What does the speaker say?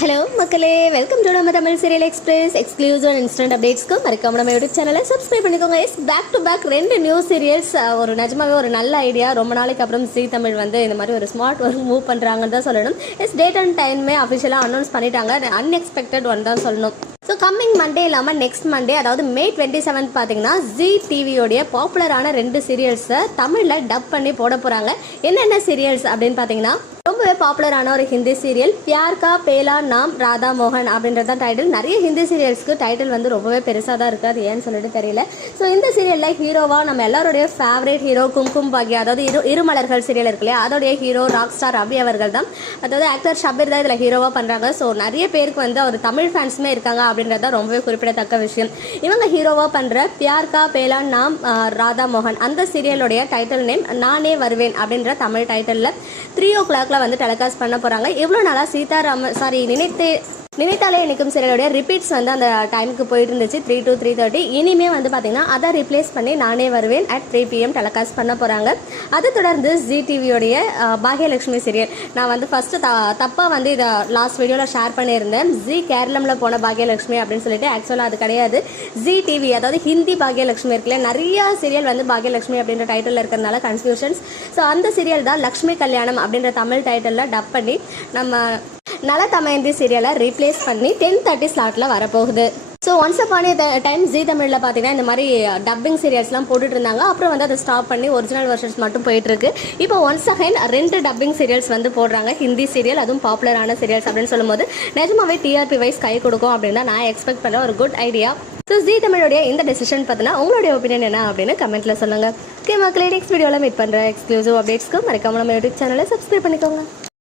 Hello மக்களே. Welcome to நம்ம Tamil serial express exclusive and instant அப்டேட்ஸ்க்கு மறக்காம நம்ம யூடியூப் சேனலை சப்ஸ்கிரைப் பண்ணிக்கோங்க. எஸ் பேக் டு பேக் ரெண்டு நியூ சீரியல்ஸ் ஒரு நிஜமாவே ஒரு நல்ல ஐடியா ரொம்ப நாளைக்கு அப்புறம் ஜீ தமிழ் வந்து இந்த மாதிரி ஒரு ஸ்மார்ட் ஒர்க் மூவ் பண்ணுறாங்கன்னு தான் சொல்லணும். எஸ் டேட் அண்ட் டைமே அஃபிஷியலாக அனௌன்ஸ் பண்ணிட்டாங்க. அன்எக்ஸ்பெக்டட் ஒன் தான் சொல்லணும். ஸோ கம்மிங் மண்டே இல்லாமல் நெக்ஸ்ட் மண்டே அதாவது மே டுவெண்ட்டி செவன்த் பார்த்தீங்கன்னா ஜி டிவியோடைய பாப்புலரான ரெண்டு சீரியல்ஸை தமிழில் டப் பண்ணி போட போகிறாங்க என்னென்ன சீரியல்ஸ் அப்படின்னு பார்த்தீங்கன்னா ரொம்பவே பாப்புலரான ஒரு ஹிந்தி சீரியல் பியார் கா பேலா நாம் ராதா மோகன் அப்படின்றது தான் டைட்டில் நிறைய ஹிந்தி சீரியல்ஸ்க்கு டைட்டில் வந்து ரொம்பவே பெருசாக தான் இருக்குது அது ஏன்னு சொல்லிட்டு தெரியல. ஸோ இந்த சீரியலில் ஹீரோவாக நம்ம எல்லாருடைய ஃபேவரேட் ஹீரோ கும்கும் பாக்யா அதாவது இரு இருமலர்கள் சீரியல் இருக்கு இல்லையா? அதோடைய ஹீரோ ராக் ஸ்டார் ரவி அவர்கள் தான். அதாவது ஆக்டர் ஷபீர் தான் இதில் ஹீரோவாக பண்ணுறாங்க ஸோ நிறைய பேருக்கு வந்து அவர் தமிழ் ஃபேன்ஸுமே இருக்காங்க அப்படின்றது தான் ரொம்பவே குறிப்பிடத்தக்க விஷயம். இவங்க ஹீரோவாக பண்ணுற பியார் கா பேலா நாம் ராதா மோகன் அந்த சீரியலுடைய டைட்டில் நேம் நானே வருவேன் அப்படின்ற தமிழ் டைட்டிலில் த்ரீ ஓ கிளாக்ல வந்து டெலிகாஸ்ட் பண்ண போகிறாங்க எவ்வளோ நாளாக சீதாராம சாரி நினைத்து நினைத்தாலே இணைக்கும் சிலருடைய ரிப்பீட்ஸ் வந்து அந்த டைமுக்கு போயிட்டு இருந்துச்சு த்ரீ டூ த்ரீ தேர்ட்டி இனிமே வந்து பார்த்தீங்கன்னா அதை ரிப்ளேஸ் பண்ணி நானே வருவேன் அட் த்ரீ பிஎம் டெலகாஸ்ட் பண்ண போகிறாங்க அதை தொடர்ந்து ஜி டிவியோடைய பாகியலட்சுமி சீரியல் நான் வந்து ஃபஸ்ட்டு த தப்பாக வந்து இதை லாஸ்ட் வீடியோவில் ஷேர் பண்ணியிருந்தேன். ஜி கேரளமில் போன பாகியலட்சுமி அப்படின்னு சொல்லிட்டு ஆக்சுவலாக அது கிடையாது. ஜி டிவி அதாவது ஹிந்தி பாகியலட்சுமி இருக்குல்ல நிறைய சீரியல் வந்து பாகியலட்சுமி அப்படின்ற டைட்டில் இருக்கிறதுனால கன்ஃபியூஷன்ஸ் ஸோ அந்த சீரியல் தான் லக்ஷ்மி கல்யாணம் அப்படின்ற தமிழ் டைட்டிலில் டப் பண்ணி நம்ம நல தமயந்தி சீரியலை ரீப்ளேஸ் பண்ணி டென் தேர்ட்டி ஸ்லாட்டில் வரப்போகுது. So once upon a time Zee தமிழில் பார்த்தீங்கன்னா இந்த மாதிரி டப்பிங் சீரியல்ஸ்லாம் போட்டுட்டு இருந்தாங்க அப்புறம் வந்து அதை ஸ்டாப் பண்ணி ஒரிஜினல் வெர்ஷன்ஸ் மட்டும் போயிட்டுருக்கு. இப்போ ஒன்ஸ் அகைன் ரெண்டு டப்பிங் சீரியல்ஸ் வந்து போடுறாங்க. ஹிந்தி சீரியல் அதுவும் பாப்புலரான சீரியல்ஸ் அப்படின்னு சொல்லும்போது நிஜமாவே டிஆர்பி வைஸ் கை கொடுக்கும் அப்படின்னு தான் நான் எக்ஸ்பெக்ட் பண்ணுற ஒரு குட் ஐடியா ஸோ ஜி தமிழுடைய இந்த டெசிஷன் பார்த்தீங்கன்னா உங்களுடைய ஒப்பீனியன் என்ன அப்படின்னு கமெண்ட்ல சொல்லுங்க. ஓகே மக்களே நெக்ஸ்ட் வீடியோவில் மீட் பண்ணுற எக்ஸ்க்ளூசிவ் அப்டேட்ஸ்க்கு மறக்காம நம்ம யூடியூப் சேனலை சப்ஸ்கிரைப் பண்ணிக்கோங்க.